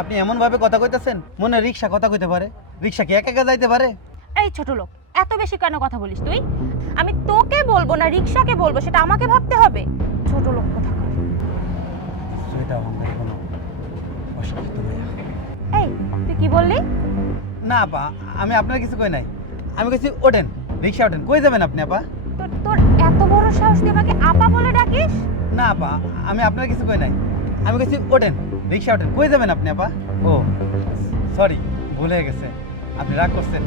আপনি এমন ভাবে কথা কইতাছেন মনে হয় রিকশা কথা কইতে পারে। রিকশা কি একা একা যাইতে পারে? এই ছোট লোক, এত বেশি কেন কথা বলিস তুই? আমি তোকে বলবো না রিক্সাকে বলবো সেটা আমাকে ভাবতে হবে? ছোট লোক কথা। সেটা আমার কোনো অসুবিধা ভাইয়া। এই তুই কি বললি? না আপা, আমি আপনার কিছু কই নাই। আমি কইছি ওঠেন, রিকশা ওঠেন। কই যাবেন আপনি আপা? তোর এত বড় সাহস তুই আমাকে আপা বলে ডাকিস? না আপা, আমি আপনার কিছু কই নাই। আমি কইছি ওঠেন, রিকশা ওঠেন। কই যাবেন আপনি আপা? ও সরি, ভুল হয়ে গেছে। আপনি রাগ করছেন?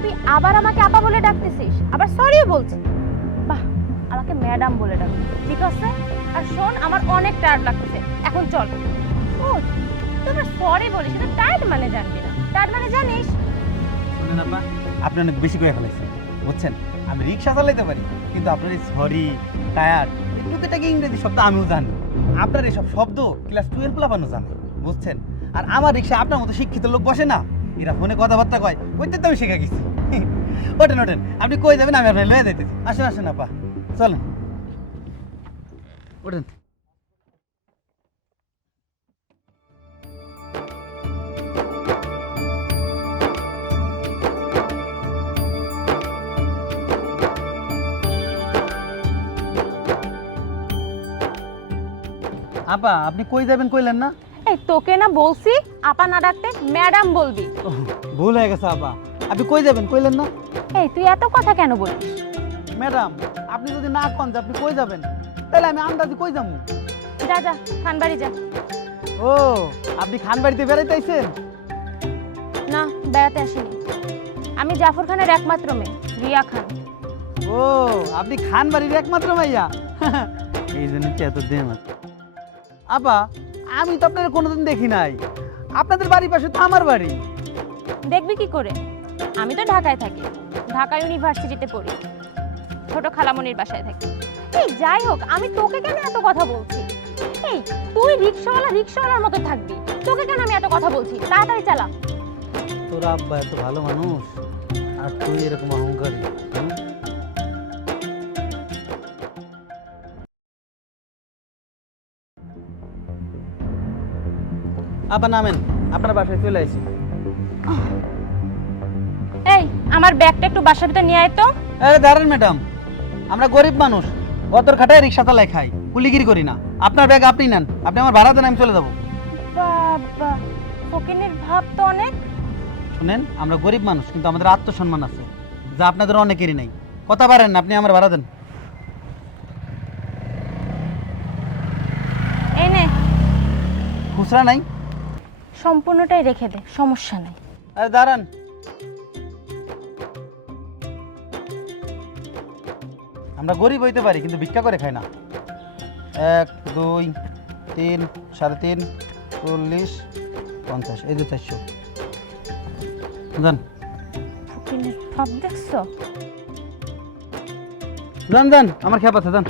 তুই আবার আমাকে আপা বলে ডাকতেছিস, আবার সরি বলছিস। বাহ, আমাকে ম্যাডাম বলে ডাক, ঠিক আছে? আর শোন, আমার অনেক টায়ার্ড লাগতেছে, এখন চল। ও তুই আবার সরি বলিস, এটা টায়ার্ড মানে জানবি না। টায়ার্ড মানে জানিস? শুনেন আপা, আপনি অনেক বেশি করে ফেলাইছেন, বুঝছেন? আমি রিকশা চালাইতে পারি, কিন্তু আপনার এই সরি, টায়ার্ড, টুকিটাকি ইংরেজি শব্দ আমিও জানি। আপনার এইসব শব্দ ক্লাস 12 প্লাবানো জানে, বুঝছেন? আর আমার রিকশা আপনার মতো শিক্ষিত লোক বসে না, এরা ফোনে কথাবার্তা কয়, ওইতে তো আমি শিখে গেছি। ওঠেন ওঠেন, আপনি কই যাবেন আমি আপনার লয়ে যাইতেছি। আসেন আসেন আপা, চলেন ওঠেন। আপা আপনি কই যাবেন কইলেন না? এই তোকে না বলছি আপা না ডাকতে ম্যাডাম বলবি। ওহ, ভুল হয়ে গেছে আপা। আপনি কই যাবেন কইলেন না? এই তুই এত কথা কেন বলিস? ম্যাডাম, আপনি যদি না কন যে আপনি কই যাবেন, তাহলে আমি আন্দাজি কই যাবো? যা যা, খানবাড়ি যা। ও, আপনি খানবাড়িতে বেড়াইতে আইছেন? না, বেড়াতে আসিনি। আমি জাফর খানের একমাত্র মেয়ে, রিয়া খান। ও, আপনি খানবাড়ির একমাত্র মাইয়া। এই জন্য কি এত দেম আছে? আপা, আমি তো আপনার কোনোদিন দেখি নাই। আপনাদের বাড়ির পাশে তো আমার বাড়ি। দেখবি কি করে? আমি তো ঢাকায় থাকি, ঢাকা ইউনিভার্সিটিতে পড়ি, ছোট খালামনির বাসায় থাকি। এই যাই হোক, আমি তোকে কেন এত কথা বলছি? এই তুই রিক্সাওয়ালার মতো থাকবি, তোকে কেন আমি এত কথা বলছি? তাড়াতাড়ি চালা। তোর আব্বা এত ভালো মানুষ, আর তুই এরকম অহংকারী। হুম? আপা নামেন, আপনার বাসায় চলে আসি। এই আমার ব্যাগটা একটু বাসার ভিতর নিয়ে আয় তো। আরে দাঁড়ান ম্যাডাম, আমরা গরিব মানুষ, গতর খাটায় রিক্সা চালাই খাই, কুলিগিরি করি না। আপনার ব্যাগ আপনি নেন, আপনি আমার ভাড়া দেন, আমি চলে যাবো। বাবা, ফকিনের ভাব তো অনেক। শুনেন, আমরা গরিব মানুষ, কিন্তু আমাদের আত্মসম্মান আছে, যা আপনাদের অনেকেরই নাই। কথা পারেন না, আপনি আমার ভাড়া দেন। এই নে, খুচরা নাই? সম্পূর্ণটাই রেখে দে, সমস্যা নেই। আরে দাঁড়ান, আমরা গরিব হইতে পারি, কিন্তু ভিক্ষা করে খাই না। 1 2 3 3.5 40 50, এই যে 400। যান ফকিনের ভাব দেখছো? যান যান, আমার খেয়াল আছে, যান।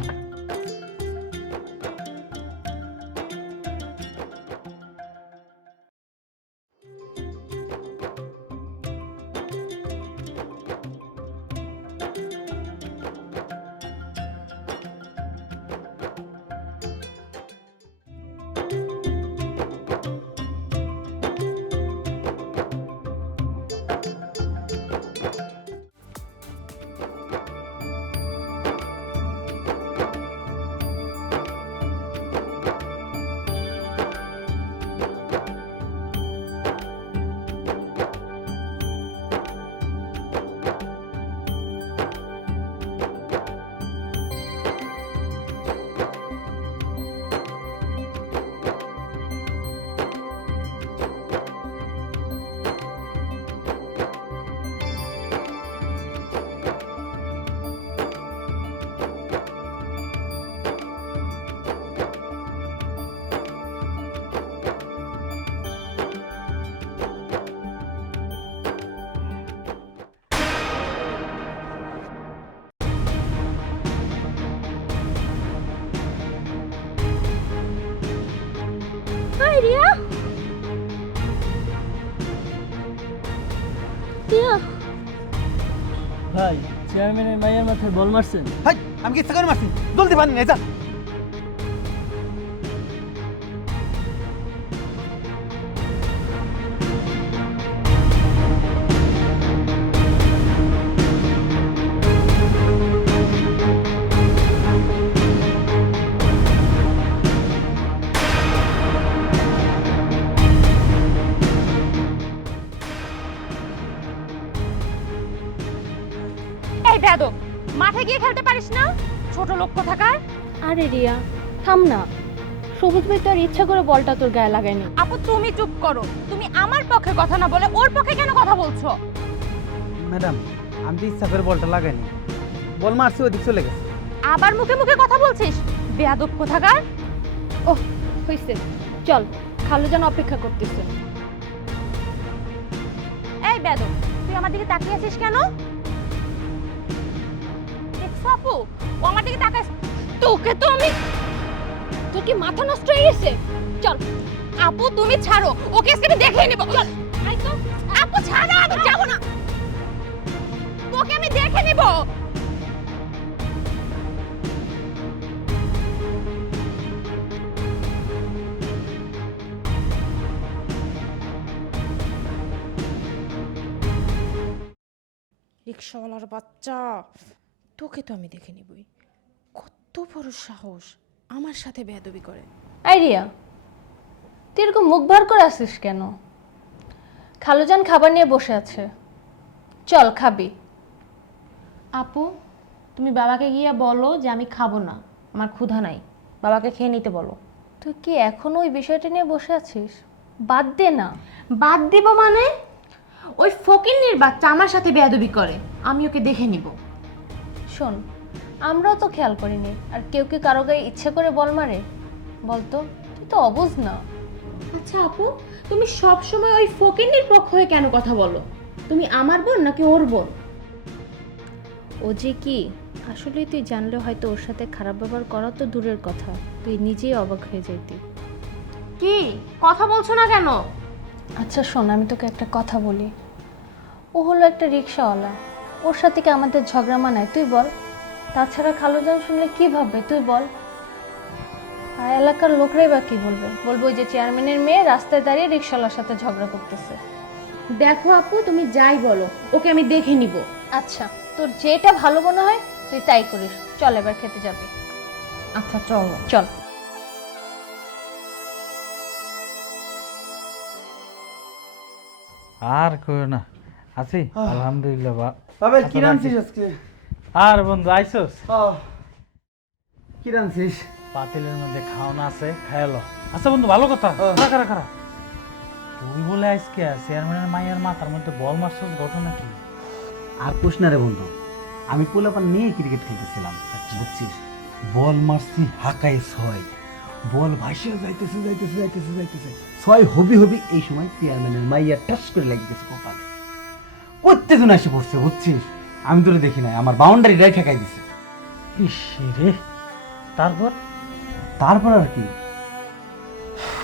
হাই রিয়া, রিয়া। ভাই, চেয়ারম্যানের মাইয়ার মাথায় বল মারছেন? হাই, আমি কি ইচ্ছা করে মারছি? জলদি পানি নিয়ে যান। এই বেয়াদব, মাঠে গিয়ে খেলতে পারিস না? ছোট লোক কোথাকার। আরে রিয়া থাম না, সবুজ ভাই তো আর ইচ্ছা করে বলটা তোর গায়ে লাগায়নি। আপু তুমি চুপ করো, তুমি আমার পক্ষে কথা না বলে ওর পক্ষে কেন কথা বলছো? ম্যাডাম, আমি তো ইচ্ছা করে বলটা লাগাইনি, বল মারছি ওদিক চলে গেছে। আবার মুখে মুখে কথা বলছিস, বেয়াদব কোথাকার। ওহ হইছে, চল, খালুজান অপেক্ষা করতেছে। এই বেয়াদব, তুই আমার দিকে তাকিয়ে আছিস কেন? দেখছো আপু, ও আমার দিকে তাকাস। তোকে তো আমি, তোর কি মাথা নষ্ট হয়ে গেছে? চল। আপু তুমি ছাড়ো, ওকে আজকে আমি দেখে নেব। চল আই তো। আপু ছাড়ো, আমি যাব না, তোকে আমি দেখে নেব। রিক্সাওয়ালার বাচ্চা, তোকে তো আমি দেখে নিবই। কত বড় সাহস আমার সাথে বেয়াদবি করে। আই রিয়া, তুই এরকম মুখ ভার করে আসিস কেন? খালুজান খাবার নিয়ে বসে আছে, চল খাবি। আপু, তুমি বাবাকে গিয়ে বলো যে আমি খাবো না, আমার ক্ষুধা নাই, বাবাকে খেয়ে নিতে বলো। তুই কি এখনো ওই বিষয়টা নিয়ে বসে আছিস? বাদ দে না। বাদ দিব মানে? ওই ফকিন্নির বাচ্চা আমার সাথে বেয়াদবি করে, আমি ওকে দেখে নিব। শোন, আমরাও তো খেয়াল করিনি, আর কেউ কি কারো গায়ে ইচ্ছে করে বল মারে? বলতো, তুই তো অবুঝ না। আচ্ছা আপু, তুমি সব সময় ওই ফকিন্নির পক্ষ হয়ে কেন কথা বলো? তুমি আমার বোন নাকি ওর বোন? ও যে কি, আসলে তুই জানলে হয়তো ওর সাথে খারাপ ব্যবহার করা তো দূরের কথা, তুই নিজেই অবাক হয়ে যেতি। কি কথা বলছো না কেন? আচ্ছা শোন, আমি তোকে একটা কথা বলি। ও হলো একটা রিক্সাওয়ালা, ওর সাথে কি আমাদের ঝগড়া মানায় তুই বল? তাছাড়া খালুজান শুনলে কি ভাববে তুই বল? আর এলাকার লোকরাই বা কি বলবে? বলবো ওই যে চেয়ারম্যানের মেয়ে রাস্তায় দাঁড়িয়ে রিক্সাওয়ালার সাথে ঝগড়া করতেছে। দেখো আপু, তুমি যাই বলো, ওকে আমি দেখে নিব। আচ্ছা, তোর যেটা ভালো মনে হয় তুই তাই করিস। চল এবার খেতে যাবি। আচ্ছা চলো। চল। আর কই না আছি আলহামদুলিল্লাহ পাবেল, কি রাঁধছিস আজকে? আর বন্ধু আইসোস? কি রাঁধছিস? পাতিলের মধ্যে খাওয়ানো আছে, খায়ালো। আচ্ছা বন্ধু, ভালো কথা, খারা খারা খারা, তুই বলে আজকে চেয়ারম্যানের মাইয়ার মাথার মধ্যে বল মারছস, ঘটনা কি? আর কোশ না রে বন্ধু, আমি পোলাপান নিয়ে ক্রিকেট খেলতেছিলাম, বুঝছিস? বল মারছি হাকাই ছয়, বল ভাসিয়ে যাইতেছে যাইতেছে যাইতেছে যাইতেছে, ছয় হবি হবি, এই সময় চেয়ারম্যানের মাইয়া টাস করে লেগে গেছে কপালে। উত্তেজনা এসে পড়ছে, বুঝছিস? আমি তোরে দেখি নাই, আমার বাউন্ডারিটাই ঠেকাই দিছে। ইস রে, তারপর? তারপর আর কি,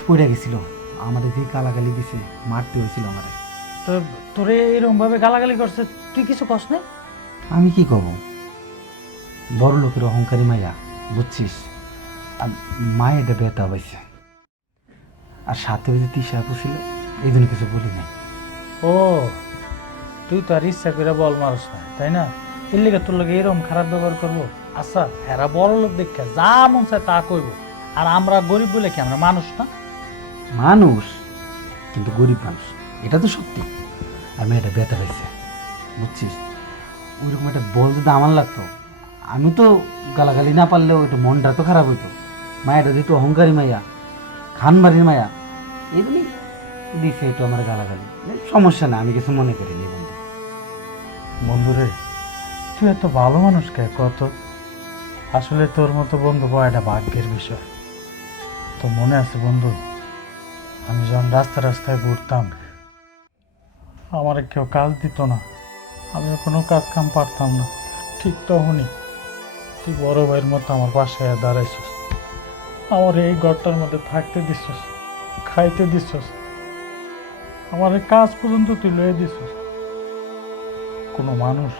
পড়ে গেছিল, আমাদের যে গালাগালি দিছে, মারতে হয়েছিল আমারে। তো তোরে এরকম ভাবে গালাগালি করছে, তুই কিছু কস নাই? আমি কি করব, বড় লোকের অহংকারী মাইয়া, বুঝছিস? আর মায়েটা ব্যথা পাইছে, আর সাথে ওই যে তিশা আপু ছিল, এই জন্য কিছু বলি নাই। ও, তুই তো আর ইচ্ছা করে বল মারস না, তাই না? এর লেগে তোর লোক এরকম খারাপ ব্যবহার করবো? আচ্ছা, এরা বড় লোক দেখে যা মন চায় তা কইব, আর আমরা গরিব বলে কি আমরা মানুষ না? মানুষ, কিন্তু গরিব মানুষ, এটা তো সত্যি। আর মেয়েটা ব্যথা পাইছে, বুঝছিস? ওইরকম একটা বল যদি আমার লাগতো, আমি তো গালাগালি না পারলেও একটু মনটা তো খারাপ হইতো। মায়াটা যেহেতু অহংকারী মাইয়া, খানবাড়ির মায়া, এগুলি দিছে একটু আমার গালাগালি। সমস্যা না, আমি কিছু মনে করিনি বন্ধু। বন্ধুরে, তুই এত ভালো মানুষ কে কত? আসলে তোর মতো বন্ধু পাওয়া এটা ভাগ্যের বিষয়। তো মনে আছে বন্ধু, আমি যখন রাস্তায় রাস্তায় ঘুরতাম, আমার কেউ কাজ দিত না, আমি কোনো কাজ কাম পারতাম না, ঠিক তখনই তুই বড় ভাইয়ের মতো আমার পাশে দাঁড়াইছিস, আমার এই ঘরটার মধ্যে থাকতে দিছিস, খাইতে দিছিস, আমার এই কাজ পর্যন্ত তুই লয়ে দিছিস। কোনো মানুষ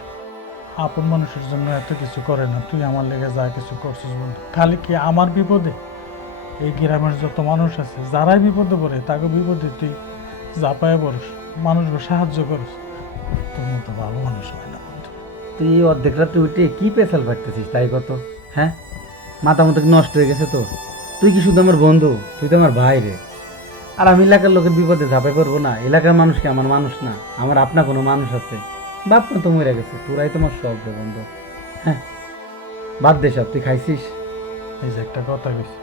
আপন মানুষের জন্য এত কিছু করে না, তুই আমার লেগে যা কিছু করছিস বন্ধু। খালি কি আমার বিপদে? এই গ্রামের যত মানুষ আছে, যারাই বিপদে পড়ে, তাকে বিপদে তুই ঝাঁপায় পড়স, মানুষকে সাহায্য করিস। তোর মতো ভালো মানুষ হয় না বন্ধু। তুই এই অর্ধেক রাতে উঠে কি পেশাল পাঠতেছিস তাই কত? হ্যাঁ, মাথা মতো নষ্ট হয়ে গেছে তোর? তুই কি শুধু আমার বন্ধু? তুই তো আমার ভাই রে। আর আমি এলাকার লোকের বিপদে ঝাঁপাই পড়বো না? এলাকার মানুষ কি আমার মানুষ না? আমার আপনা কোনো মানুষ আছে? বাপ মা তো মরে গেছে, তোরাই তোমার সব রে বন্ধু। হ্যাঁ, বাদ দে সব, তুই খাইছিস? এই যে একটা কথা কইছি,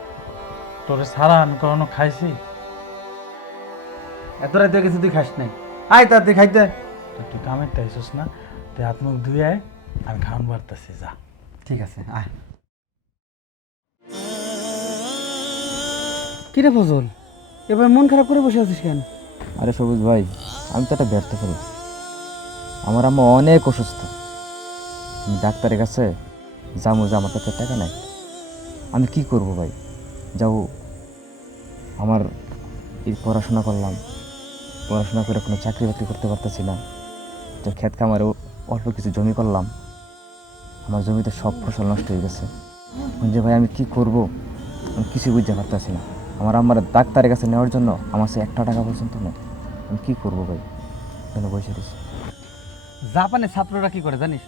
তোরে ছাড়া আমি কখনো খাইছি? এত রাতে গেছে তুই খাস নাই? আয় তাড়াতাড়ি খাইতে আয়। তো তুই কামের তাইছিস না, তুই হাত মুখ ধুয়ে আয়, আমি খাওয়ান বাড়তেছি, যা। ঠিক আছে, আয়। কিরে ফজল, এবার মন খারাপ করে বসে আছিস কেন? আরে সবুজ ভাই, আমি তো একটা ব্যর্থ ফেলো। আমার আম্মা অনেক অসুস্থ। আমি ডাক্তারের কাছে যাবো, যে আমার কাছে টাকা নাই। আমি কি করব ভাই? যাও, আমার এই পড়াশোনা করলাম, পড়াশোনা করে কোনো চাকরি বাকরি করতে পারতেছি না। তো ক্ষেত খামারেও অল্প কিছু জমি করলাম, আমার জমিতে সব ফসল নষ্ট হয়ে গেছে। যে ভাই আমি কি করব, আমি কিছু বুঝতে পারতেছি না। আমার আম্মার ডাক্তারের কাছে নেওয়ার জন্য আমার কাছে একটা টাকা পর্যন্ত নেই। আমি কি করব ভাই? কেন বসে দিচ্ছি? জাপানের ছাত্ররা কি করে জানিস?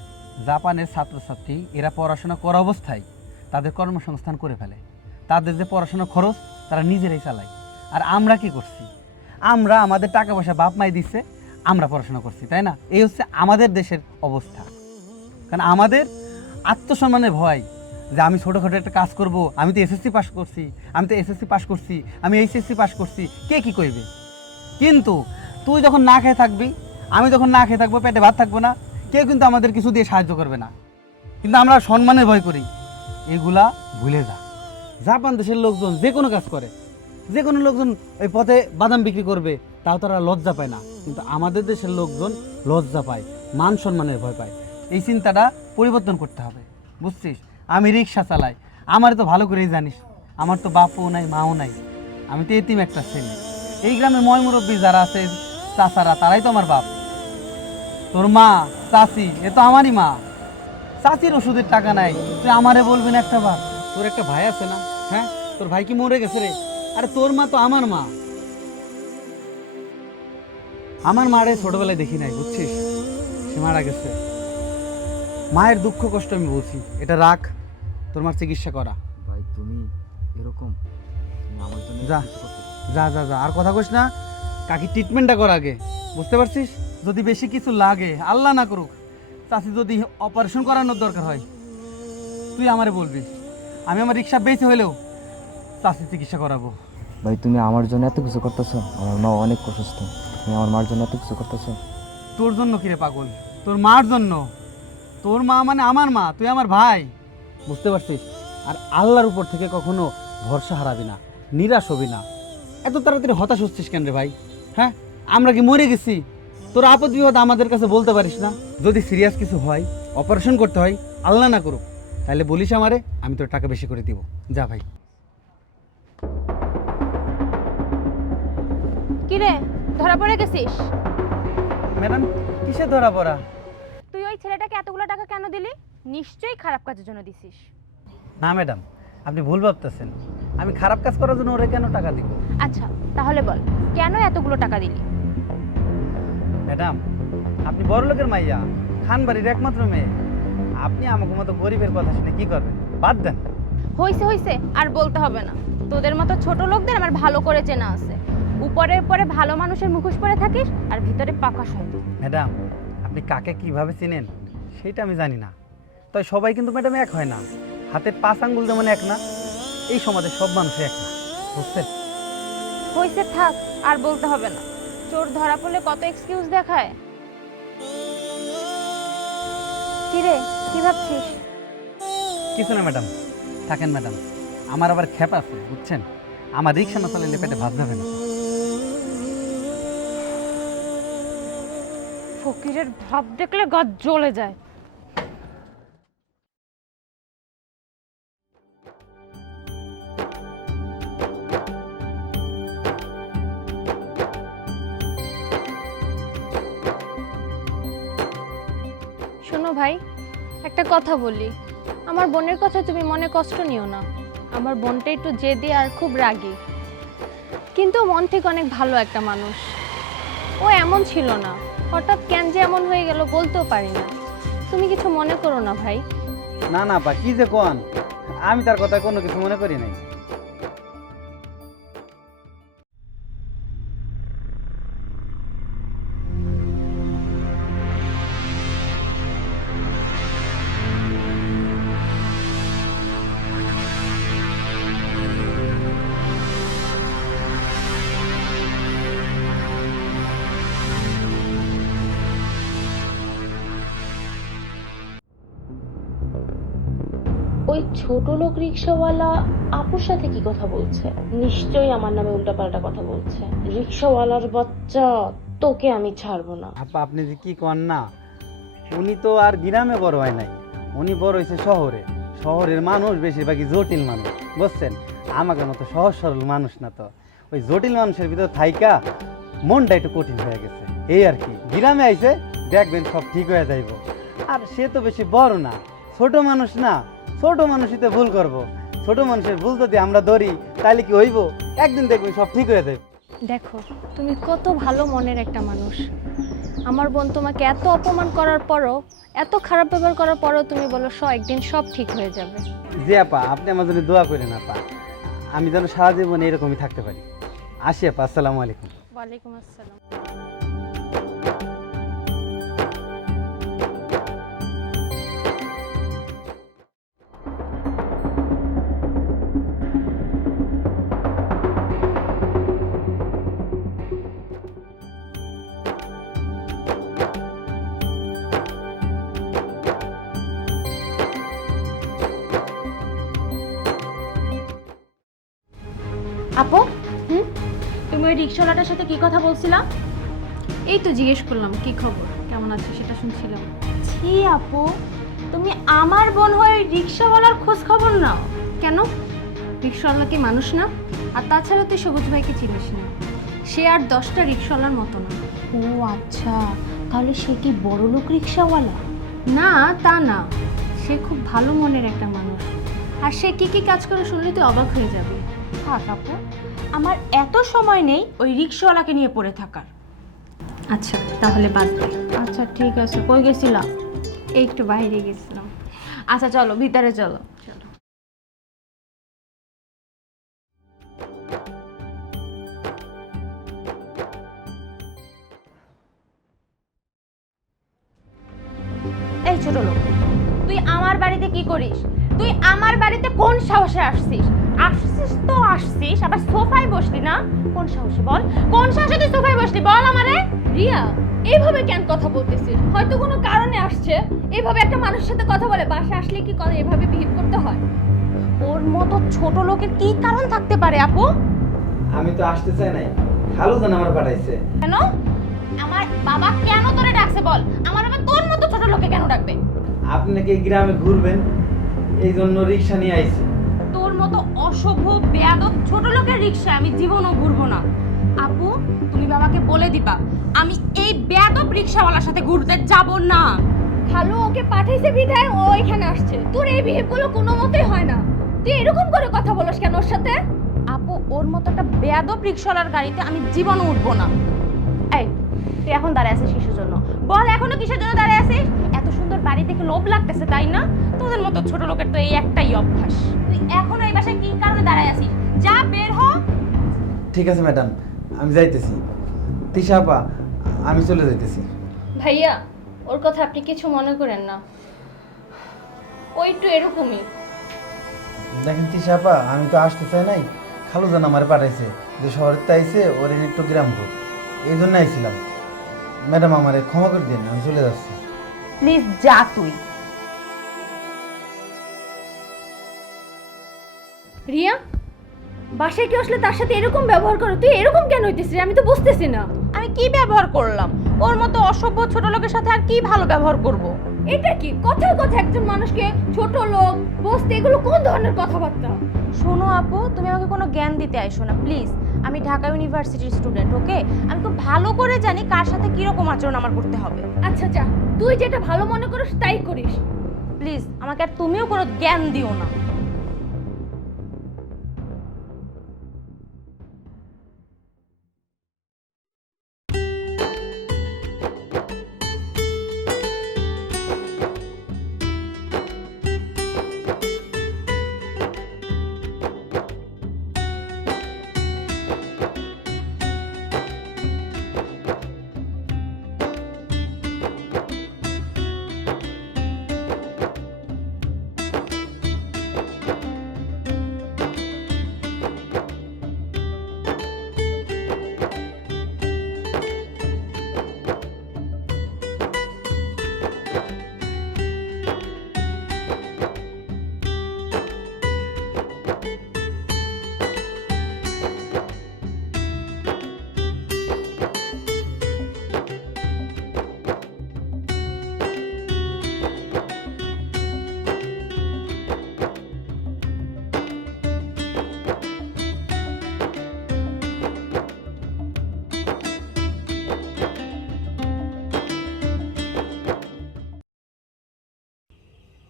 জাপানের ছাত্রছাত্রী এরা পড়াশোনা করা অবস্থায় তাদের কর্মসংস্থান করে ফেলে। তাদের যে পড়াশোনার খরচ তারা নিজেরাই চালায়। আর আমরা কি করছি? আমরা আমাদের টাকা পয়সা বাপ মাই দিচ্ছে, আমরা পড়াশোনা করছি, তাই না? এই হচ্ছে আমাদের দেশের অবস্থা। কারণ আমাদের আত্মসম্মানের ভয় যে আমি ছোটোখাটো একটা কাজ করব, আমি তো এসএসসি পাস করছি, আমি তো এসএসসি পাস করছি, আমি এইচএসসি পাস করছি, কে কি কইবে? কিন্তু তুই যখন না খেয়ে থাকবি, আমি যখন না খেয়ে থাকবো, পেটে ভাত থাকবো না, কেউ কিন্তু আমাদের কিছু দিয়ে সাহায্য করবে না। কিন্তু আমরা সম্মানের ভয় করি, এগুলা ভুলে যা। জাপান দেশের লোকজন যে কোনো কাজ করে, যে কোনো লোকজন ওই পথে বাদাম বিক্রি করবে, তাও তারা লজ্জা পায় না। কিন্তু আমাদের দেশের লোকজন লজ্জা পায়, মান সম্মানের ভয় পায়। এই চিন্তাটা পরিবর্তন করতে হবে, বুঝছিস? আমি রিক্সা চালাই, আমার তো ভালো করেই জানিস, আমার তো বাপও নাই মাও নাই, আমি তো এতিম একটা ছেলে। এই গ্রামের ময় মুরব্বী যারা আছে, চাচারা, তারাই তো আমার বাপ। তোর মা, চাচি, এ তো আমারই মা। চাচির ওষুধের টাকা নাই, তুই আমারে বলবি না একটা বার? তোর একটা ভাই আছে না? হ্যাঁ, তোর ভাই কি মরে গেছে রে? আরে তোর মা তো আমার মা। আমার মারে ছোটবেলায় দেখি নাই, বুঝছিস? সে মারা গেছে। মায়ের দুঃখ কষ্ট আমি বলছি, এটা রাখ, তোর মার চিকিৎসা করা। ভাই তুমি এরকম, তুমি আমার জন্য যা। কিছু করতে পারো। যা যা যা, আর কথা কইস না। কাকি ট্রিটমেন্টটা কর আগে, বুঝতে পারছিস? যদি বেশি কিছু লাগে, আল্লাহ না করুক, চাষি যদি অপারেশন করানোর দরকার হয়, তুই আমারে বলবি, আমি আমার রিক্সা বেঁচে হলেও চাষি চিকিৎসা করাবো। ভাই তুমি আমার জন্য এত কিছু করতেছো, আমার মা অনেক অসুস্থ, তুমি আমার মার জন্য এত কিছু করতেছো। তোর জন্য কিরে পাগল? তোর মার জন্য। তোর মা মানে আমার মা, তুই আমার ভাই, বুঝতে পারছিস? আর আল্লাহর উপর থেকে কখনো ভরসা হারাবি না, নিরাশ হবি না। এত তাড়াতাড়ি হতাশ হচ্ছিস কেন রে ভাই? হ্যাঁ, আমরা কি মরে গেছি? তোর আপদ বিপদ আমাদের কাছে বলতে পারিস না? যদি সিরিয়াস কিছু হয়, অপারেশন করতে হয়, আল্লাহ না করুক, তাহলে বলিস আমারে, আমি তোর টাকা বেশি করে দিব। যা ভাই। কিরে, ধরা পড়ে গেছিস? ম্যাডাম, কিসে ধরা পড়া? তুই ওই ছেলেটাকে এতগুলো টাকা কেন দিলি? নিশ্চয়ই খারাপ কাজের জন্য দিছিস। না ম্যাডাম, আপনি ভুল ভাবতেছেন। আমি খারাপ কাজ করার জন্য ওরে কেন টাকা দিব? আচ্ছা, তাহলে বল কেন এতগুলো টাকা দিলি? ম্যাডাম, আপনি বড় লোকের মাইয়া, খান বাড়ির একমাত্র মেয়ে, আপনি আমাকে মতো গরিবের কথা শুনে কি করবেন? বাদ দেন। হইছে হইছে, আর বলতে হবে না। তোদের মতো ছোট লোকদের আমার ভালো করে চেনা আছে। উপরে উপরে ভালো মানুষের মুখোশ পরে থাকিস, আর ভিতরে পাকা শয়তান। ম্যাডাম, আপনি কাকে কিভাবে চিনেন সেটা আমি জানি না, তাই সবাই কিন্তু ম্যাডাম এক হয় না। হাতের 5 আঙ্গুল যেমন এক না, এই সমাজে সব মানুষ এক না, বুঝছেন? হইছে, থাক, আর বলতে হবে না। চোর ধরা পড়লে কত এক্সকিউজ দেখায়। কিরে, কি ভাবছিস? কিছু না ম্যাডাম, থাকেন ম্যাডাম, আমার আবার ক্ষেপ আছে, বুঝছেন? আমার রিক্সা না চালালে পেটে ভাত যাবে না। ফকিরের ভাব দেখলে গা জ্বলে যায়। শোনো ভাই, একটা কথা বলি। আমার বোনের কথা তুমি মনে কষ্ট নিও না। আমার বোনটা একটু জেদি আর খুব রাগী, কিন্তু মন থেকে অনেক ভালো একটা মানুষ। ও এমন ছিল না, হঠাৎ কেন যে এমন হয়ে গেল বলতেও পারি না। তুমি কিছু মনে করো না ভাই। না না বা, কি যে কোন, আমি তার কথা কোনো কিছু মনে করি নাই। ওই ছোট লোক রিক্সাওয়ালা আপুর সাথে কি কথা বলছে? নিশ্চয়ই আমার নামে উল্টাপাল্টা কথা বলছে। রিক্সাওয়ালার বাচ্চা, তোকে আমি ছাড়বো না। আপা আপনি যে কি কন না, উনি তো আর গ্রামে বড় হয় নাই, উনি বড় হয়েছে শহরে। শহরের মানুষ বেশিরভাগই জটিল মানুষ, বুঝছেন? আমাকে মতো সহজ সরল মানুষ না তো। ওই জটিল মানুষের ভিতর থাইকা মনটা একটু কঠিন হয়ে গেছে, এই আর কি। গ্রামে আইছে দেখবেন সব ঠিক হয়ে যাইব। আর সে তো বেশি বড় না, ছোট মানুষ না, ছোট মানুষই তো ভুল করব। ছোট মানুষের ভুল যদি আমরা ধরি তাহলে কি হইব? একদিন দেখবেন সব ঠিক হয়ে যাবে। দেখো তুমি কত ভালো মনের একটা মানুষ। আমার বোন তোমাকে এত অপমান করার পরও, এত খারাপ ব্যবহার করার পরও তুমি বলো একদিন সব ঠিক হয়ে যাবে। জি আপা, আপনি আমার জন্য দোয়া করেন আপা, আমি যেন সারা জীবন এরকমই থাকতে পারি। আসি আপা, আসসালামু আলাইকুম। ওয়ালাইকুম আসসালাম। আপু, তুমি ওই রিক্সাওয়ালাটার সাথে কি কথা বলছিলা? এই তো জিজ্ঞেস করলাম কি খবর, কেমন আছে সেটা শুনছিলাম। ছি আপু, তুমি আমার বোন হয়ে রিক্সাওয়ালার খোঁজ খবর নাও কেন? রিক্সাওয়ালা কি মানুষ না? আর তাছাড়া তুই সবুজ ভাইকে চিনিস না, সে আর 10টা রিক্সাওয়ালার মতো না। ও আচ্ছা, তাহলে সে কি বড় লোক রিক্সাওয়ালা? না তা না, সে খুব ভালো মনের একটা মানুষ। আর সে কি কি কাজ করে শুনলে তুই অবাক হয়ে যাবে। থাক আপু, আমার এত সময় নেই ওই রিক্সাওয়ালাকে নিয়ে পড়ে থাকার। আচ্ছা তাহলে বাদ দে। আচ্ছা ঠিক আছে, কই গেছিলা? এই একটু বাইরে গেছিলাম। আচ্ছা চলো ভিতরে চলো। এই ছোট লোক, তুই আমার বাড়িতে কি করিস? তুই আমার বাড়িতে কোন সাহসে আসছিস? আসছিস তো আসছিস, আবার সোফায় বসলি না? কোন সাহসে বল, কোন সাহসে তুই সোফায় বসলি বল আমারে? রিয়া, এইভাবে কেন কথা বলতেছিস? হয়তো কোনো কারণে আসছে। এইভাবে একটা মানুষের সাথে কথা বলে, বাসা আসলে কি করে এভাবে বিহেভ করতে হয়? ওর মতো ছোট লোকের কি কারণ থাকতে পারে আপু? আমি তো আসতে চাই নাই, খালু জান আমার পাঠাইছে। কেন? আমার বাবা কেন তোরে ডাকছে বল? আমার বাবা তোর মতো ছোট লোকে কেন ডাকবে? আপনি নাকি এই গ্রামে ঘুরবেন, এই জন্য রিক্সা নিয়ে আইছি। তোর মতো অসভ্য বেয়াদব ছোট লোকের রিকশায় আমি জীবনও ঘুরবো না। আপু, তুমি বাবাকে বলে দিবা আমি এই বেয়াদব রিকশাওয়ালার সাথে ঘুরতে যাব না। খালু ওকে পাঠাইছে বিধায় ও এখানে আসছে। তোর এই বিহেভগুলো কোনো মতেই হয় না। তুই এরকম করে কথা বলস কেন ওর সাথে? আপু, ওর মতো একটা বেয়াদব রিকশাওয়ালার গাড়িতে আমি জীবনও উঠবো না। এই, তুই এখন দাঁড়ায় আছিস কিসের জন্য? বল এখনো কিসের জন্য দাঁড়ায় আছিস? এত সুন্দর বাড়ি দেখে লোভ লাগতেছে তাই না? তোদের মতো ছোট লোকের তো এই একটাই অভ্যাস। তুই এখনো এই বাসায় কি কারণে দাঁড়ায় আছিস? যা বের হ। ঠিক আছে ম্যাডাম, আমি যাইতেছি। তিশা আপা, আমি চলে যাইতেছি। ভাইয়া, ওর কথা আপনি কিছু মনে করেন না, ও একটু এরকমই। দেখেন তিশা আপা, আমি তো আসতে চাই নাই, খালু জান আমার পাঠাইছে যে শহরে তো আইছে, ওর একটু গ্রাম ঘুর, এই জন্য আইছিলাম। ম্যাডাম আমারে ক্ষমা করে দিন, আমি চলে যাচ্ছি। প্লিজ যা তুই। রিয়া, বাসায় কেউ আসলে তার সাথে এরকম ব্যবহার করো? তুই এরকম কেন হইতেছিস? আমি তো বুঝতেছি না। আমি কি ব্যবহার করলাম? ওর মতো অসভ্য ছোট লোকের সাথে আর কি ভালো ব্যবহার করব? এটা কি কথায় কথা একজন মানুষকে ছোট লোক বসতে, এগুলো কোন ধরনের কথাবার্তা? শোনো আপু, তুমি আমাকে কোনো জ্ঞান দিতে আইসো না প্লিজ। আমি ঢাকা ইউনিভার্সিটির স্টুডেন্ট, ওকে? আমি খুব ভালো করে জানি কার সাথে কিরকম আচরণ আমার করতে হবে। আচ্ছা যা, তুই যেটা ভালো মনে করিস তাই করিস। প্লিজ আমাকে আর তুমিও কোনো জ্ঞান দিও না।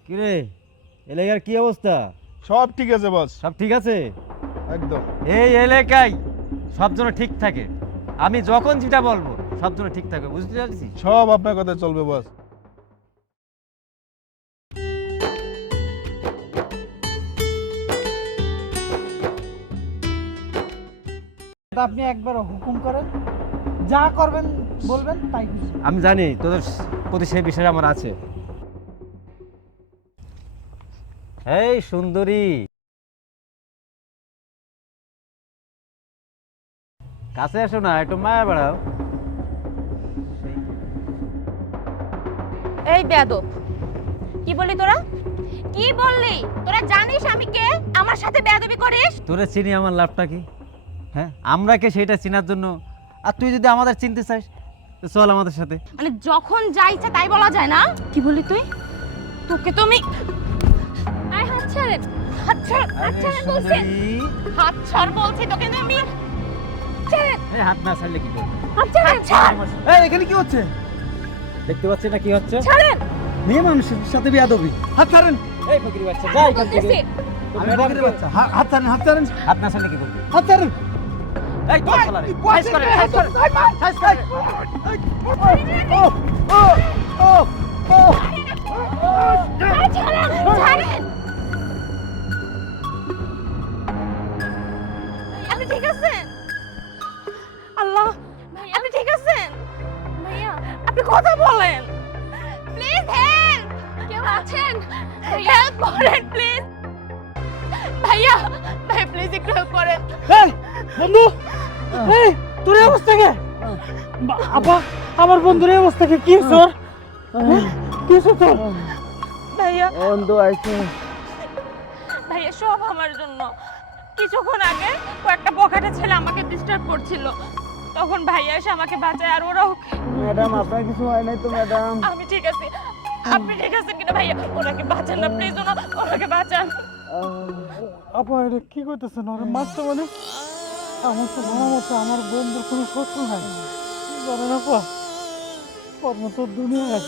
কিরে এলাকার কি অবস্থা? সব ঠিক আছে বস, সব ঠিক আছে? একদম। এই এলাকায় সব যেন ঠিক থাকে, আমি যখন যেটা বলবো সব যেন ঠিক থাকে, বুঝতে পারছিস? সব আপনার কথা চলবে বস। আপনি একবার হুকুম করেন, যা করবেন বলবেন তাই কিছু। আমি জানি তোদের প্রতি সেই বিষয়ে আমার আছে। এই সুন্দরী, কাছে আসো না, একটু মায়া বাড়াও। এই বেয়াদব, কি বললি তোরা? কি বললি? তোরা জানিস আমি কে? আমার সাথে বেয়াদবি করিস? তোরা চিনি, আমার লাভটা কি? হ্যাঁ, আমরা কে সেটা চেনার জন্য, আর তুই যদি আমাদের চিনতে চাস তো চল আমাদের সাথে। মানে যখন যা ইচ্ছা তাই বলা যায় না? কি বললি তুই? তোকে তো আমি আয় হাত ছাড়, হাত ছাড়, হাত ছাড় বলছি, হাত ছাড় বলছি তোকে না আমি। ছেড়ে, এই হাত না ছাড়লে কি করবি? হাত ছাড়, হাত ছাড়, এই এখানে কি হচ্ছে? দেখতে পাচ্ছেন না কি হচ্ছে? ছাড়েন। মেয়ে মানুষের সাথে বিয়াদবি। হাত ছাড়েন। এই ফকির বাচ্চা, যাই এখান থেকে। বলতেছি, আমি ফকির বাচ্চা, হাত ছাড়েন, হাত ছাড়েন। হাত না ছাড়লে কি করবি? হাত ছাড়েন। এই তোর শালারে, সাইজ করে, সাইজ করে, সাইজ করে। ও ও ও ও ছাড়েন, ছাড়েন। আপনি ঠিক আছেন? আল্লাহ, আপনি ঠিক আছেন? ভাইয়া, আপনি কথা বলেন। Please help. কেউ আছেন? হেল্প করেন প্লিজ। ভাইয়া, ভাই প্লিজ একটু হেল্প করেন। এই বন্ধু, এই তোর এই অবস্থা কে? আপা, আমার বন্ধুর এই অবস্থা কে? কি তোর কি তোর? ভাইয়া, বন্ধু আইছে। ভাইয়া সব আমার জন্য। কিছুক্ষণ আগে কয়েকটা বখাটে ছেলে আমাকে ডিস্টার্ব করছিল, তখন ভাইয়া এসে আমাকে বাঁচায়। আর ওরাও, ম্যাডাম আপনার কিছু হয় নাই তো ম্যাডাম? আমি ঠিক আছি। আপনি ঠিক আছেন কিনা ভাইয়া? ওনাকে বাঁচান না প্লিজ, ওনাকে বাঁচান। আপা এটা কি করতেছেন? ওরা মারছে মানে? আমার তো মনে হচ্ছে আমার বন্ধুর কোনো শত্রু নাই, জানেন আপা? ওর মতো দুনিয়ায়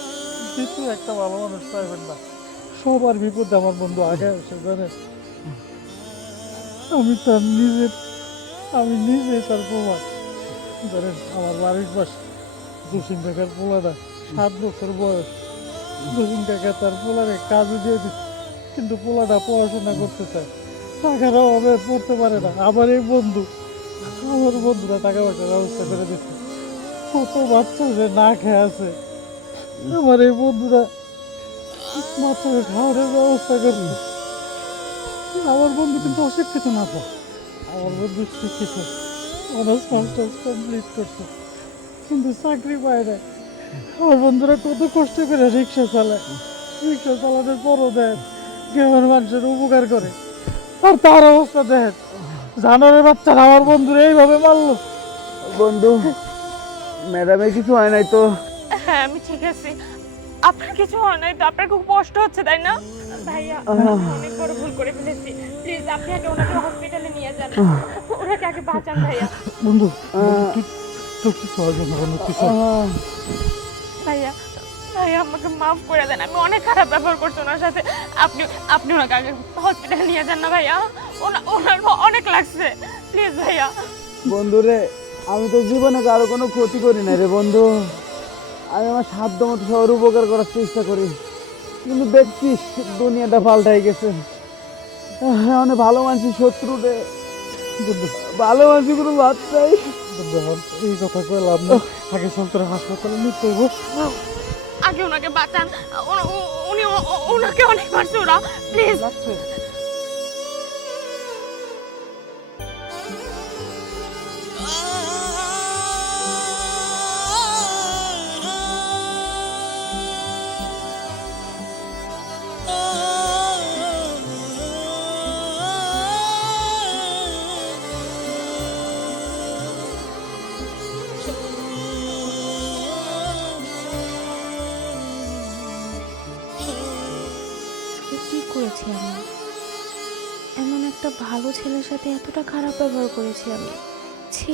দ্বিতীয় একটা ভালো মানুষ পাইবেন না। সবার বিপদে আমার বন্ধু আগে আসে, জানেন? আমি নিজে তার প্রমাণ, জানেন? আমার বাড়ির পাশে জসিম কাকার পোলাটা 7 বছর বয়স, জসিম কাকা তার পোলারে কাজে দিয়ে দিচ্ছে, কিন্তু পোলাটা পড়াশোনা করতে চায়, টাকার অভাবে পড়তে পারে না। আমার বন্ধুরা টাকা পয়সার ব্যবস্থা করে দিচ্ছে। কত বাচ্চা যে না খেয়ে আছে, আমার এই বন্ধুরা বাচ্চাকে খাওয়ানোর ব্যবস্থা করছে। আমার বন্ধু কিন্তু অশিক্ষিত না তো, আমার বন্ধু শিক্ষিত, অনার্স মাস্টার্স কমপ্লিট করছে, কিন্তু চাকরি পায় না। আমার বন্ধুরা কত কষ্ট করে রিক্সা চালায়, রিক্সা চালানোর পরও দেয় গ্রামের মানুষের উপকার করে, আর তার অবস্থা দেখ। জানোয়ারের বাচ্চারা আমার বন্ধুরা এইভাবে মারলো। বন্ধু, ম্যাডামের কিছু হয় নাই তো? হ্যাঁ আমি ঠিক আছি। আপনার কিছু হয় নাই তো? আপনার খুব কষ্ট হচ্ছে তাই না? ভাইয়া, অনেক বড় ভুল করে ফেলেছি। প্লিজ আপনি আগে ওনাকে হসপিটালে নিয়ে যান, ওনাকে আগে বাঁচান ভাইয়া। বন্ধু তো কিছু হবে না, বন্ধু কিছু। ভাইয়া, ভাইয়া আমাকে মাফ করে দেন, আমি অনেক খারাপ ব্যবহার করছি ওনার সাথে। আপনি ওনাকে আগে হসপিটালে নিয়ে যান না ভাইয়া, ওনার অনেক লাগছে। প্লিজ ভাইয়া। বন্ধু রে, আমি তো জীবনে কারো কোনো ক্ষতি করি না রে বন্ধু। আমি আমার সাধ্য মতো সবার উপকার করার চেষ্টা করি, কিন্তু দেখছিস দুনিয়াটা পাল্টাই গেছে। অনেক ভালো মানুষের শত্রু রে, ভালো মানুষের কোনো বাদ চাই। এই কথা কয়ে লাভ নেই, আগে চল তোর হাসপাতালে নিতে হইব। আগে ওনাকে বাঁচান, উনি ওনাকে অনেক মারছে ওরা। প্লিজ। কি করেছি আমি? এমন একটা ভালো ছেলের সাথে এতটা খারাপ ব্যবহার করেছি আমি? ছি।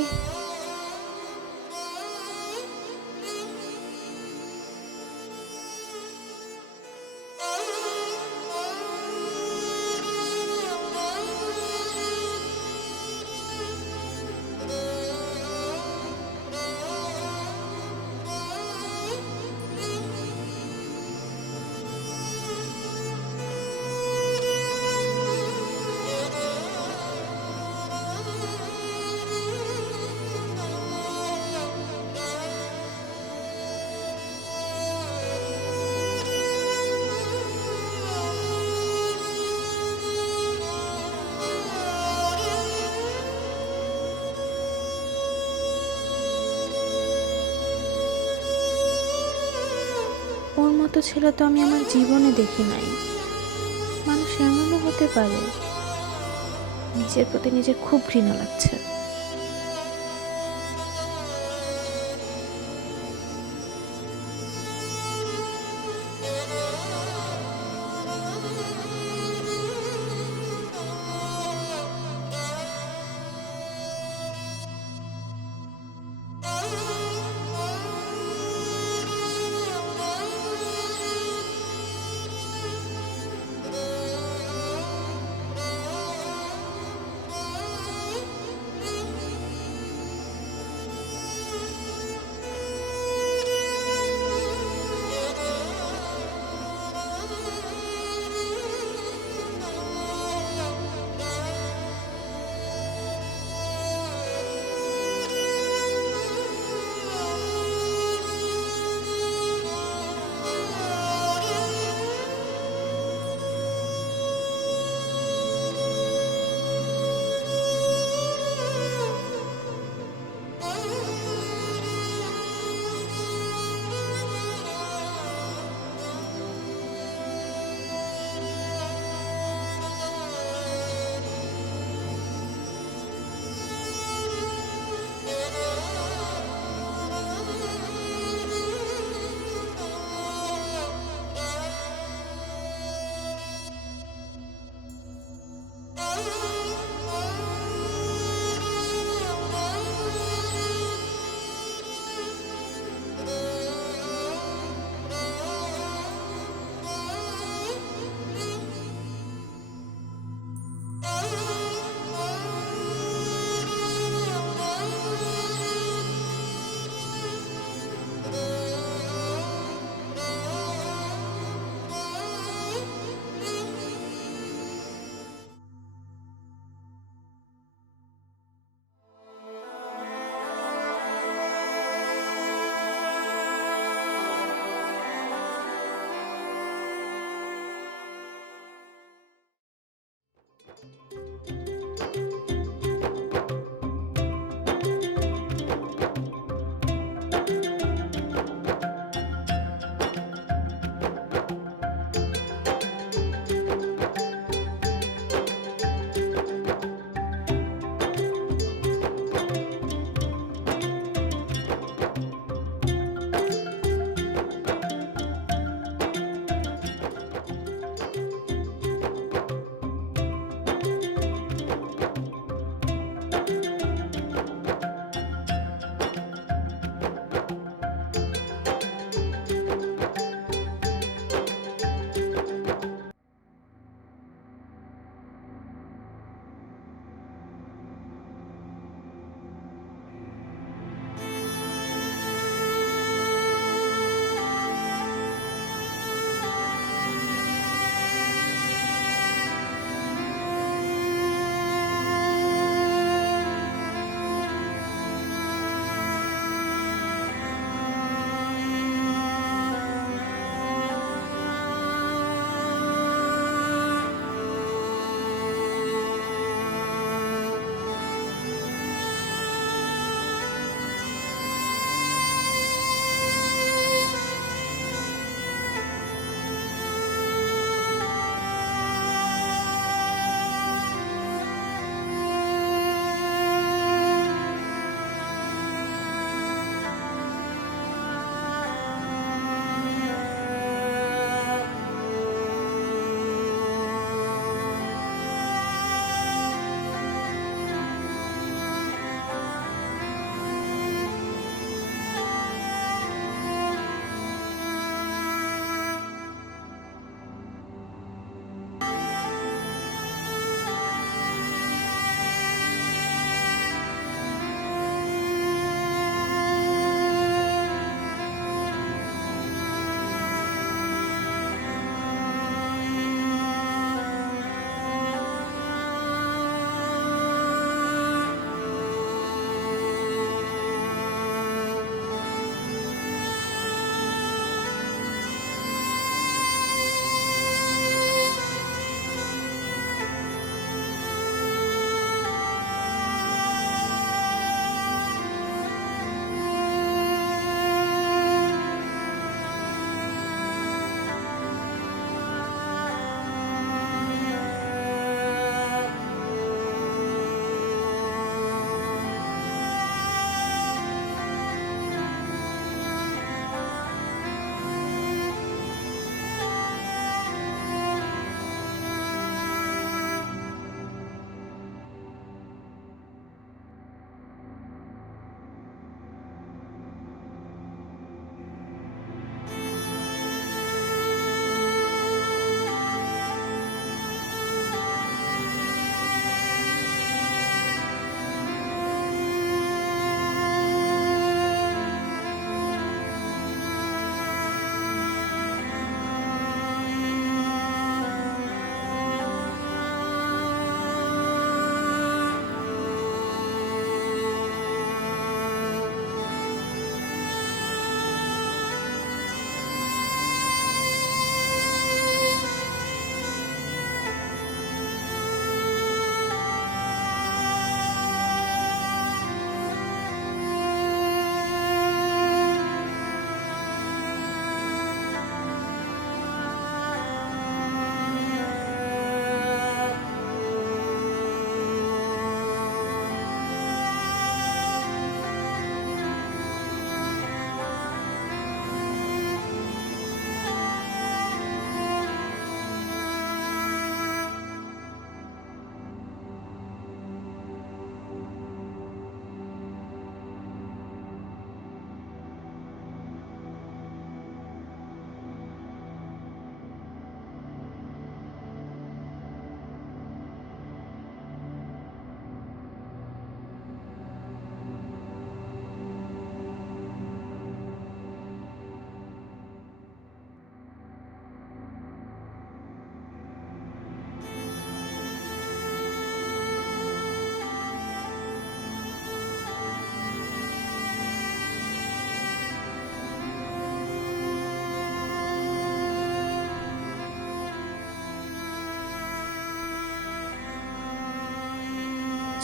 মতো ছেলে তো আমি আমার জীবনে দেখি নাই। মানুষ এমনও হতে পারে। নিজের প্রতি নিজের খুব ঘৃণা লাগছে।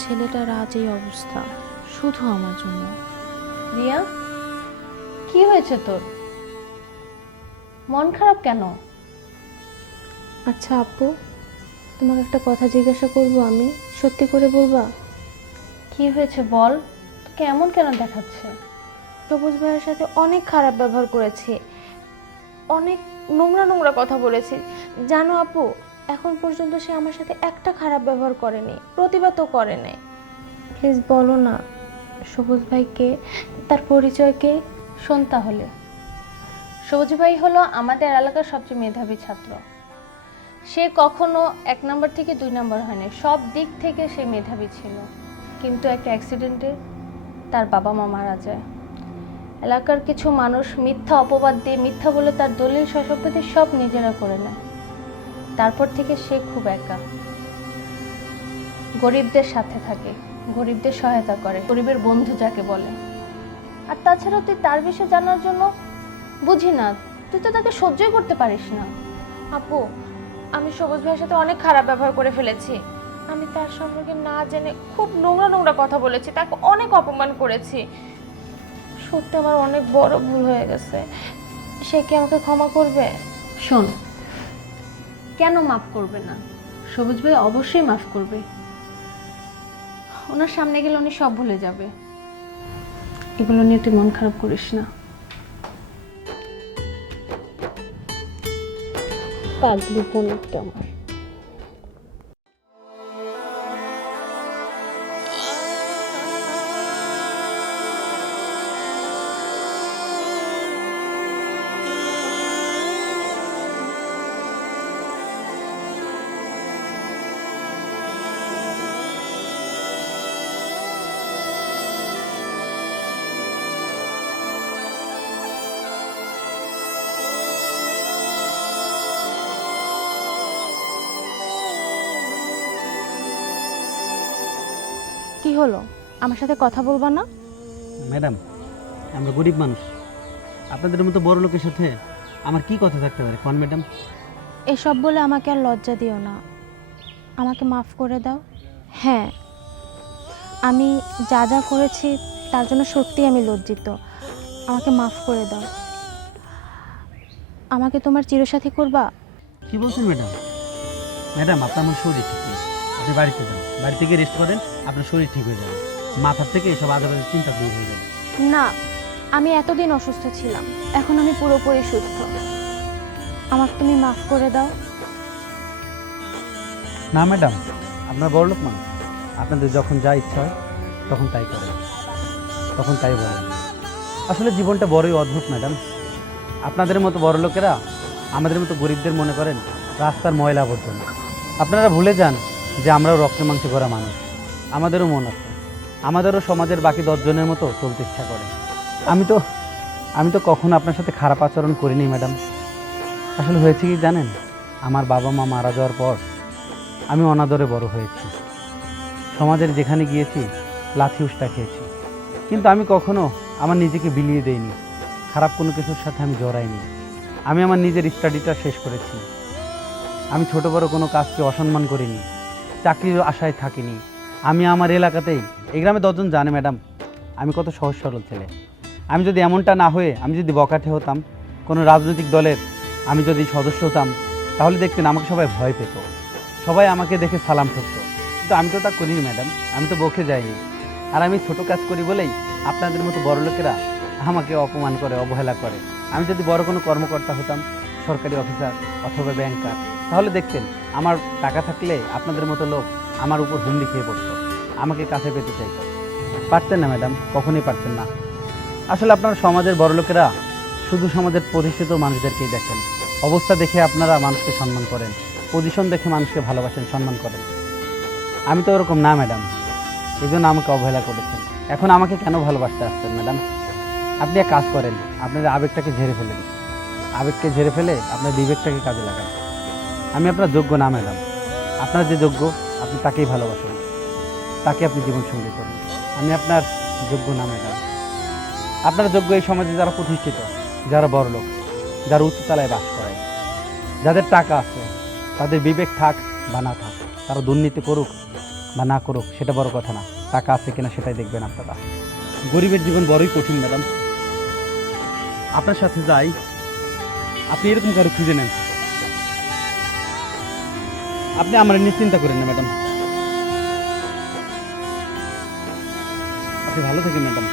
ছেলেটার আজ এই অবস্থা শুধু আমার জন্য। রিয়া, কি হয়েছে তোর? মন খারাপ কেন? আচ্ছা আপু, তোমাকে একটা কথা জিজ্ঞাসা করব, আমি সত্যি করে বলবা? কি হয়েছে বল, তোকে এমন কেন দেখাচ্ছে? সবুজ ভাইয়ের সাথে অনেক খারাপ ব্যবহার করেছি, অনেক নোংরা নোংরা কথা বলেছি। জানো আপু, এখন পর্যন্ত সে আমার সাথে একটা খারাপ ব্যবহার করেনি, প্রতিবাদও করেনি। প্লিজ বলো না সবুজ ভাইকে, তার পরিচয়কে। শোন তাহলে, সবুজ ভাই হলো আমাদের এলাকার সবচেয়ে মেধাবী ছাত্র। সে কখনো 1 নাম্বার থেকে 2 নাম্বার হয়নি, সব দিক থেকে সে মেধাবী ছিল। কিন্তু একটা অ্যাক্সিডেন্টে তার বাবা মা মারা যায়। এলাকার কিছু মানুষ মিথ্যা অপবাদ দিয়ে, মিথ্যা বলে তার দলিল সশব্দতি সব নিজেরা করে নেয়। তারপর থেকে সে খুব একা, গরিবদের সাথে থাকে, গরিবদের সহায়তা করে, গরিবের বন্ধু যাকে বলে। আর তাছাড়া তুই তার বিষয়ে জানার জন্য বুঝি না, তুই তো তাকে সহ্যই করতে পারিস না। আপু, আমি সবুজ ভাইয়ের সাথে অনেক খারাপ ব্যবহার করে ফেলেছি। আমি তার সম্পর্কে না জেনে খুব নোংরা নোংরা কথা বলেছি, তাকে অনেক অপমান করেছি। সত্যি আমার অনেক বড় ভুল হয়ে গেছে। সে কি আমাকে ক্ষমা করবে? শোন, কেন মাফ করবে না? সবুজ ভাই অবশ্যই মাফ করবে। ওনার সামনে গেলে উনি সব ভুলে যাবে। এগুলো নিয়ে তুই মন খারাপ করিস না। পাগলি বোন একটা আমার। কি হলো, আমার সাথে কথা বলবা না? ম্যাডাম, আমরা গরিব মানুষ, আপনাদের মতো বড় লোকের সাথে আমার কি কথা থাকতে পারে কোন ম্যাডাম? এসব বলে আমাকে আর লজ্জা দিও না, আমাকে মাফ করে দাও। হ্যাঁ, আমি যা যা করেছি তার জন্য সত্যিই আমি লজ্জিত, আমাকে মাফ করে দাও। আমাকে তোমার চিরসাথী করবা? কি বলছেন ম্যাডাম? ম্যাডাম, আপনার আমার শরীর ঠিক নেই, আপনি বাড়িতে যান, বাড়ি থেকে রেস্ট করেন, আপনার শরীর ঠিক হয়ে যাবে, মাথার থেকে এসব আজে বাজে চিন্তা দূর হয়ে যাবে। না, আমি এতদিন অসুস্থ ছিলাম, এখন আমি পুরোপুরি সুস্থ, আমাকে তুমি মাফ করে দাও। না ম্যাডাম, আপনার বড় লোক মানুষ, আপনাদের যখন যা ইচ্ছা হয় তখন তাই করেন, তখন তাই বলেন। আসলে জীবনটা বড়ই অদ্ভুত ম্যাডাম। আপনাদের মতো বড় লোকেরা আমাদের মতো গরিবদের মনে করেন রাস্তার ময়লা আবর্জনা। আপনারা ভুলে যান যে আমরাও রক্ত মাংসে করা মানুষ, আমাদেরও মন আছে, আমাদেরও সমাজের বাকি 10 জনের মতো চলতে ইচ্ছা করে। আমি তো কখনো আপনার সাথে খারাপ আচরণ করিনি ম্যাডাম। আসলে হয়েছে কি জানেন, আমার বাবা মা মারা যাওয়ার পর আমি অনাদরে বড় হয়েছি, সমাজের যেখানে গিয়েছি লাথি উষ্টা খেয়েছি, কিন্তু আমি কখনো আমার নিজেকে বিলিয়ে দেইনি, খারাপ কোনো কিছুর সাথে আমি জড়াইনি। আমি আমার নিজের স্টাডিটা শেষ করেছি, আমি ছোট বড় কোনো কাজকে অসম্মান করিনি, চাকরির আশায় থাকিনি। আমি আমার এলাকাতেই, এই গ্রামে 10 জন জানে ম্যাডাম আমি কত সহজ সরল ছেলে। আমি যদি এমনটা না হয়ে আমি যদি বকাটে হতাম, কোনো রাজনৈতিক দলের আমি যদি সদস্য হতাম, তাহলে দেখতেন আমাকে সবাই ভয় পেত, সবাই আমাকে দেখে সালাম ঠকতো। কিন্তু আমি তো তা করিনি ম্যাডাম, আমি তো বকে যাইনি। আর আমি ছোট কাজ করি বলেই আপনাদের মতো বড় লোকেরা আমাকে অপমান করে, অবহেলা করে। আমি যদি বড় কোনো কর্মকর্তা হতাম, সরকারি অফিসার অথবা ব্যাংকার, তাহলে দেখতেন আমার টাকা থাকলে আপনাদের মতো লোক আমার উপর হুমড়ি খেয়ে পড়তো, আমাকে কাছে পেতে চাইতো। পারতেন না ম্যাডাম, কখনোই পারতেন না। আসলে আপনারা সমাজের বড় লোকেরা শুধু সমাজের প্রতিষ্ঠিত মানুষদেরকেই দেখেন, অবস্থা দেখে আপনারা মানুষকে সম্মান করেন, পজিশন দেখে মানুষকে ভালোবাসেন, সম্মান করেন। আমি তো ওরকম না ম্যাডাম, এই জন্য আমাকে অবহেলা করেছেন। এখন আমাকে কেন ভালোবাসতে আসছেন ম্যাডাম? আপনি এক কাজ করেন, আপনার আবেগটাকে ঝেড়ে ফেলেন, আবেগকে ঝেড়ে ফেলে আপনার বিবেকটাকে কাজে লাগান। আমি আপনার যোগ্য না ম্যাডাম, আপনার যে যোগ্য আপনি তাকেই ভালোবাসুন, তাকে আপনি জীবনসঙ্গী করুন। আমি আপনার যোগ্য না ম্যাডাম। আপনার যোগ্য এই সমাজে যারা প্রতিষ্ঠিত, যারা বড় লোক, যারা উচ্চতলায় বাস করে, যাদের টাকা আছে, তাদের বিবেক থাক বা না থাক, তারা দুর্নীতি করুক, বা না করুক সেটা বড় কথা না, টাকা আছে কিনা সেটাই দেখবেন আপনারা। গরিবের জীবন বড়ই কঠিন ম্যাডাম। আপনার সাথে যাই, আপনি এরকম কারো খুঁজে নেন, আপনি আমার নিয়ে চিন্তা করেন না ম্যাডাম। আপনি ভালো থাকেন ম্যাডাম।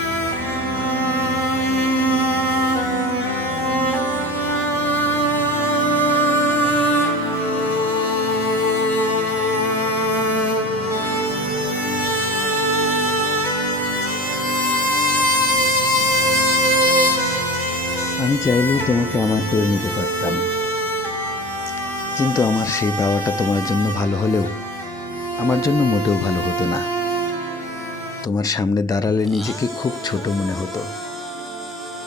আমি চাইলেই তোমাকে আমার করে নিতে পারতাম, কিন্তু আমার সেই পাওয়াটা তোমার জন্য ভালো হলেও আমার জন্য মোটেও ভালো হতো না। তোমার সামনে দাঁড়ালে নিজেকে খুব ছোট মনে হতো,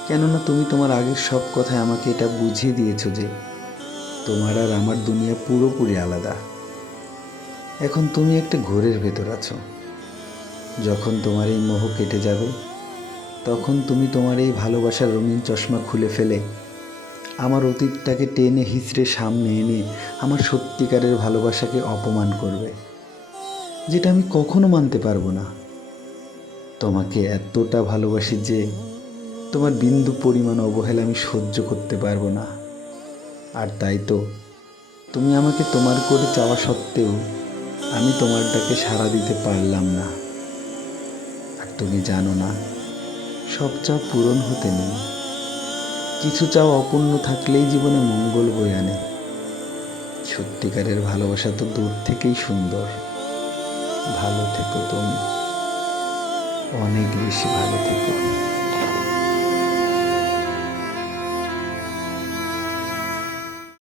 কেননা তুমি তোমার আগের সব কথায় আমাকে এটা বুঝিয়ে দিয়েছো যে তোমার আর আমার দুনিয়া পুরোপুরি আলাদা। এখন তুমি একটা ঘোরের ভেতর আছো। যখন তোমার এই মোহ কেটে যাবে, তখন তুমি তোমার এই ভালোবাসার রঙিন চশমা খুলে ফেলে আমার অতীতটাকে টেনে হিঁচড়ে সামনে এনে আমার সত্যিকারের ভালোবাসাকে অপমান করবে, যেটা আমি কখনো মানতে পারবো না। তোমাকে এতটা ভালোবাসি যে তোমার বিন্দু পরিমাণ অবহেলা আমি সহ্য করতে পারবো না। আর তাই তো তুমি আমাকে তোমার করে চাওয়া সত্ত্বেও আমি তোমার ডাকে সাড়া দিতে পারলাম না। আর তুমি জানো না, সব চাও পূরণ হতে নেই, কিছু চাও অপূর্ণ থাকলেই জীবনে মঙ্গল বয়ে আনে। সত্যিকারের ভালোবাসা তো দূর থেকেই সুন্দর। ভালো থেকো তুমি, অনেক বেশি ভালো থেকো।